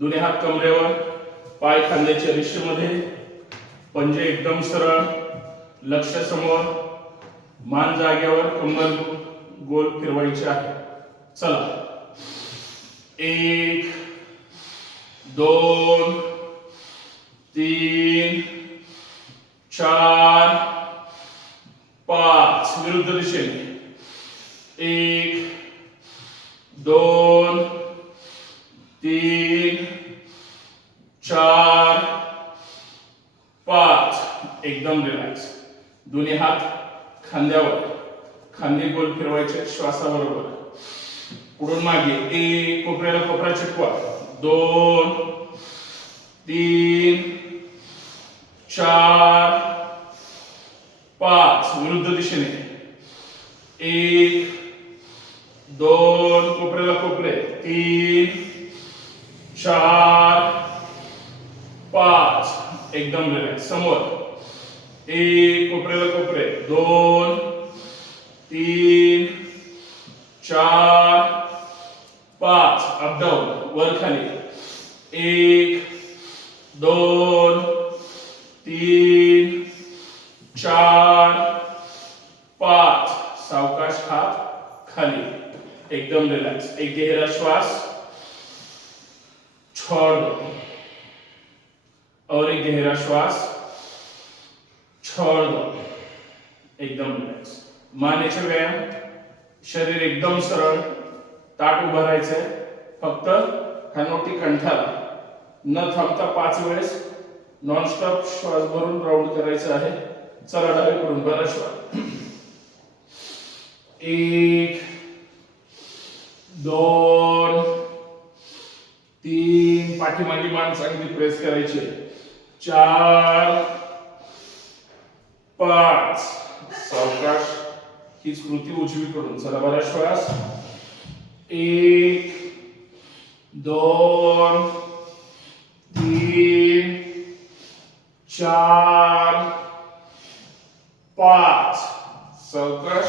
दोन्ही हात कमरेवर पाय खांद्याच्या रेषेमध्ये पंजे एकदम सरळ लक्ष समोर मान जागेवर कंबर गोल फिरवायची आहे. चला. एक दोन तीन चार पाच. विरुद्ध दिशेने. एक दोन तीन चार पाच एकदम रिलॅक्स दोन्ही हात खांद्यावर. खांदे गोल फिरवायचे श्वासाबरोबर. पुढून मागे एक कोपऱ्याला कोपरा चिटकवा दोन तीन चार पाच. विरुद्ध दिशेने. एक दोन कोपऱ्याला कोपरे. तीन चार पाच. एकदम रिलॅक्स समोर. एक कोपऱ्याला कोपरे दोन तीन चार पाच अपडाऊन वर खाली. एक दोन तीन चार पाच. सावकाश हात खाली. एकदम रिलॅक्स एक गहरा श्वास. छोड़ दो और एक गहरा श्वास. छोड़ एकदम रिलॅक्स मानेचे व्यायाम शरीर एकदम सरळ ताट उभं राहायचंय फक्त हनोटी कंठाला. न थांबता पाच वेळेस नॉनस्टॉप श्वास भरून राऊंड करायचं आहे. चला डावीकडून बरा श्वास. एक दोन तीन. पाठीमागे मान चांगली प्रेस करायची. चार पाच सावकाश ही स्मृती उजवीकडून चला बरा श्वास एक दोन तीन चार पाच. सावकाश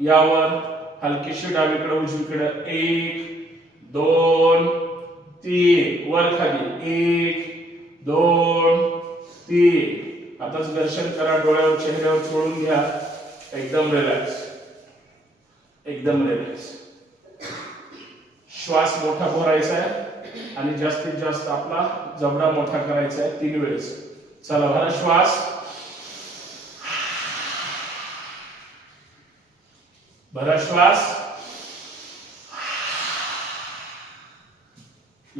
यावर हलकीशी डावीकडे उजवीकडे. एक दोन तीन. वर खाली. एक दोन तीन. आताच दर्शन करा. डोळ्यावर चेहऱ्यावर सोडून घ्या. एकदम रिलॅक्स एकदम रिलॅक्स श्वास मोठा भरायचा आहे आणि जास्तीत जास्त आपला जबडा मोठा करायचा आहे तीन वेळेस. चला भरा श्वास. भरा श्वास.